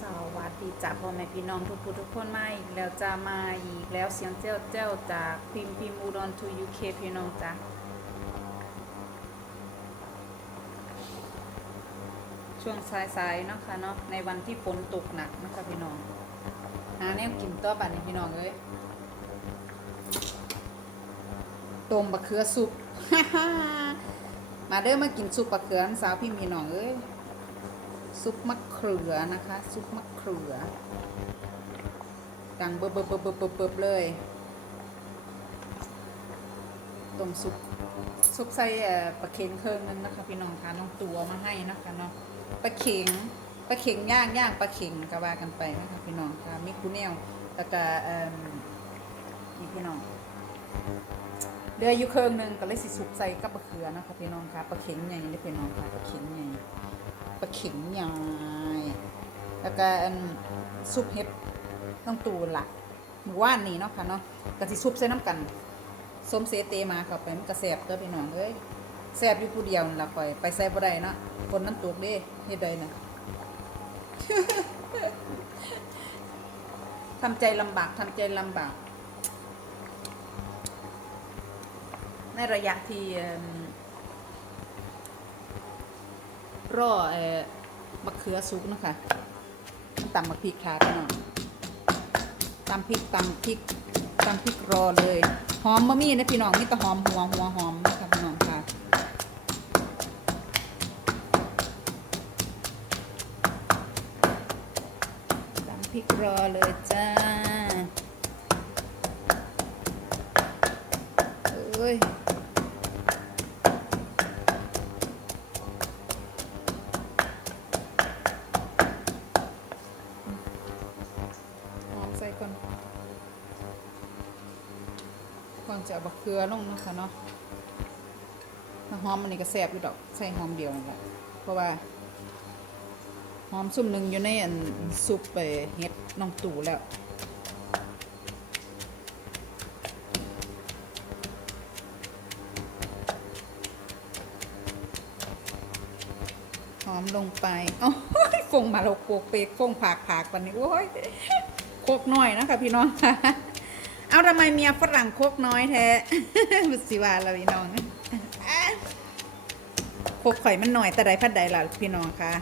สวัสดีจ้าพ่อแม่พี่น้องทุกผู้ทุกคนมาอีกแล้วจะมาอีกแล้วเสียงเจ้าเจ้าจากพิมพิมพ์อุดรทูยูเคพี่น้องจ้าช่วงสายๆเนาะค่ะเนาะในวันที่ฝนตกหนักนะคะพี่น้องหาแนวกินตัวบัดนี้พี่น้องเอ้ยต้มบะเขือสุกมาเด้อมากินซุปบะเขือสาวพี่มีน้องเอ้ย ซุปมะเขือนะคะ ซุปมะเขือดังเบิบเบิบเบิบเบิบเบิบเบิบเลยต้มซุปซุปใส่ปลาเค็งเครื่องนึงนะคะ พี่น้องคะน้องตัวมาให้นะคะเนาะปลาเค็งปลาเค็งย่างย่างปลาเค็งก็ว่ากันไปนะคะพี่น้องค่ะมิคูเนลแล้วก็เอ่อนี่พี่น้องเดืออยู่เครื่องนึงก็เลยสิซุปใส่กับปลาเขือนะคะพี่น้องค่ะปลาเค็งใหญ่เลยพี่น้องค่ะปลาเค็งใหญ่ ปลาเข็งใหญ่แล้วก็อันซุปเห็ดต้องตูนละหมูว่านนี่เนาะค่ะเนาะกะสิซุปใส่น้ำกันส้มเซเตมาเข้าไปมันกระแสบเด้อพี่น้องเอ้ยแสบอยู่ผู้เดียวนั่นล่ะข่อยไปใส่บ่ได้เนาะคนน้ำตกเด้เฮ็ดได้นะทำใจลำบากทำใจลำบาก ในระยะที่ รอเอ่อมะเขือสุกนะคะตำมะพริกค่ะพี่น้องตำพริกตำพริกตำพริกรอเลยหอมมะมี่นะพี่น้องมีแต่หอมหัวหัวหอมนะคะพี่น้องค่ะตำพริกรอเลยจ้าเอ้ย ก่อนจะเอาบักเกลือลงนะคะเนาะหอมมันนี่ก็แซ่บอยู่ดอกใส่หอมเดียวนั่นแหละเพราะว่าหอมซุ่มหนึ่งอยู่ในอันซุปไปเฮ็ดน้องตู่แล้วหอมลงไปโอ้ยฟงมาเราโคกเปกฟงผากผากวันนี้โอ้ยโคกน้อยนะคะพี่น้องเอา ทำไมเมียฝรั่งโคกน้อยแท้บุสิว่าเราพี่น้องโคกข่อยมันหน่อยแต่ใดพัดใดล่ะพี่น้องคะ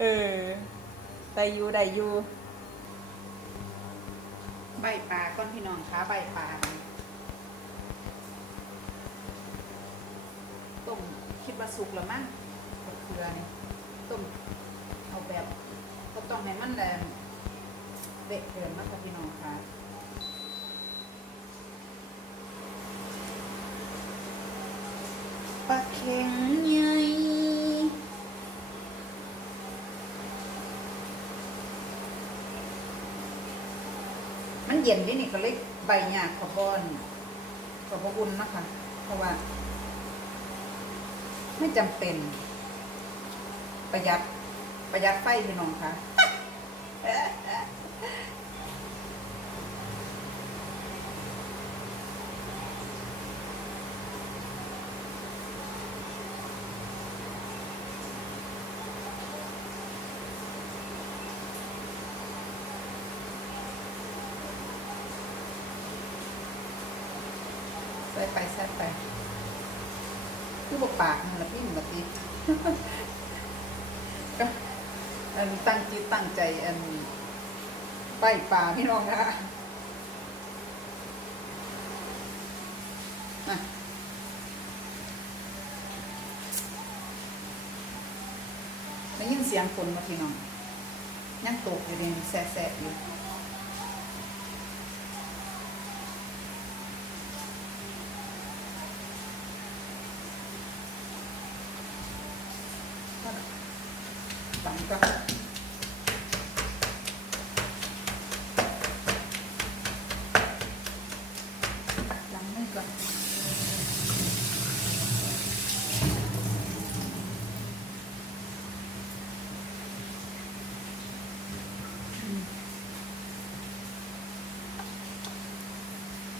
เออได้อยู่ได้อยู่ใบปลาก้อนพี่น้องคะใบปลาต้มคิดว่าสุกแล้วมั้งกับเกลือนี่ต้มเอาแบบก็ต้องให้มันแรง เบะเกินมากค่ะพี่น้องคะปลาเข็งใหญ่มันเย็นดินี่ก็เลยใบหยาขอบอนขอบอุ่นนะคะ เพราะว่า ไม่จำเป็น ประหยัดประหยัดไฟพี่น้องคะ ใส่ไปใส่ไป คือบกปากมันละพี่มันละพี่ก็อันตั้งจิตตั้งใจอันไปป่าพี่น้องนะคะน่ะได้ยินเสียงฝนมาพี่น้องยังตกอยู่เดนแสะๆอยู่ ตังก็ล้างมือก่อน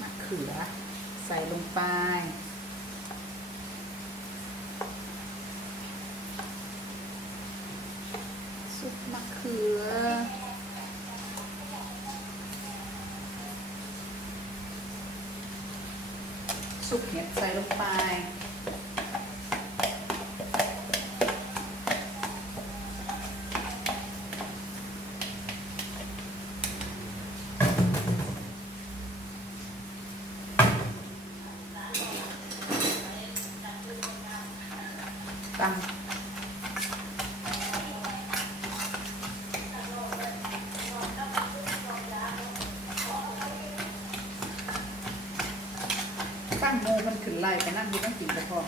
มะเขือ ใส่ลงไป ซุ ซุป มะเขือซุปเห็ดใส่ลงไปตั้งตั้งโมมันขึ้น ไล่ไปนั่งดูต้องกินกระพาะ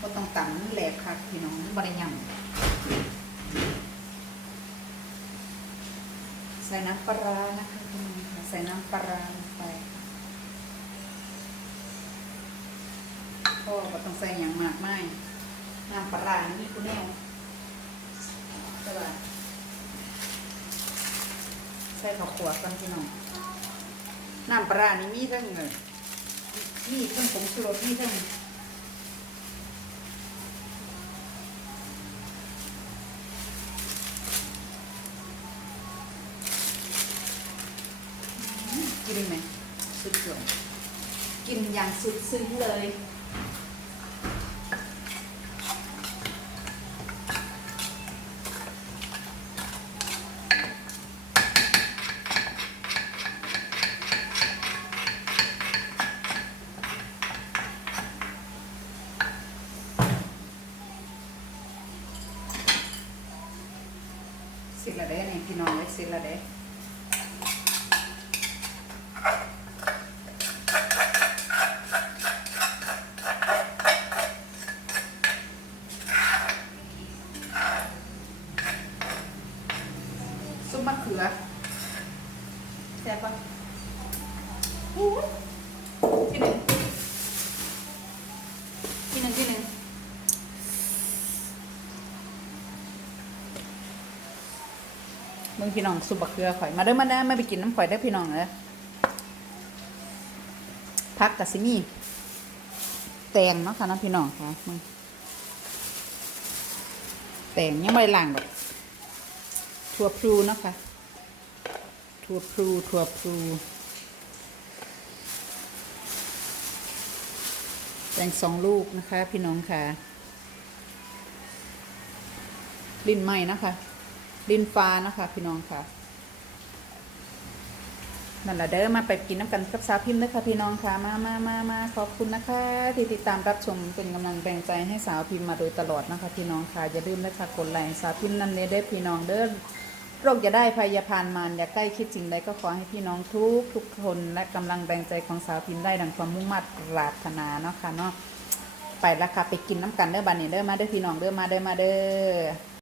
ก็ต้องตำแหลกค่ะพี่น้องบริยำใส่น้ำปลานะคะพี่น้องใส่น้ำปลาไปพ่อก็ต้องใส่อย่างมากไม่น้ำปลานี่กูแนวใช่ป่ะ ส่ข้าวขัวกันพี่น้องน้ำปลานี่มีทั้งเงินมีทั้งผงชูรสมีทั้งกินไหมสุดยอดกินอย่างสุดซึ้งเลย สิละเด้นี่พี่น้องเลยสิละเด้ซุปมะเขือแซ่บปะอู้ยที่หนึ่งที่หนึ่งที่หนึ่ง มึงพี่น้องสุบบักเกลือข่อยมาเด้อมาเด้อมาไปกินน้ำข่อยได้พี่น้องเด้อพักกับซิมีแตงเนาะค่ะน้องพี่น้องค่ะมึงแตงยังไม่ล้างแบบถั่วพลูเนาะค่ะถั่วพลูถั่วพลูแตงสองลูกนะคะ พี่น้องค่ะ ลิ้นไหม้นะคะ ดินฟ้านะคะพี่น้องค่ะนั่นแหละเด้อมาไปกินน้ำกันกับสาวพิมพ์ด้วยค่ะพี่น้องค่ะมามามามาขอบคุณนะคะ ที่ติดตามรับชมเป็นกำลังแบ่งใจให้สาวพิมพ์มาโดยตลอดนะคะพี่น้องค่ะอย่าลืมนะคะกดไลค์สาวพิมพ์นั่นเลยได้อพี่น้องเด้อโรคจะได้ภัยาพานมารอย่าใกล้คิดสิ่งใดก็ขอให้พี่น้องทุกทุกคนและกำลังแบ่งใจของสาวพิมพ์ได้ดังความมุ่งมั่นปรารถนาเนาะค่ะเนาะไปล้วค่ะไปกินน้ำกันเด้อบันนี้เด้อมาเด้อพี่น้องเด้อมาเด้อมาเด้อ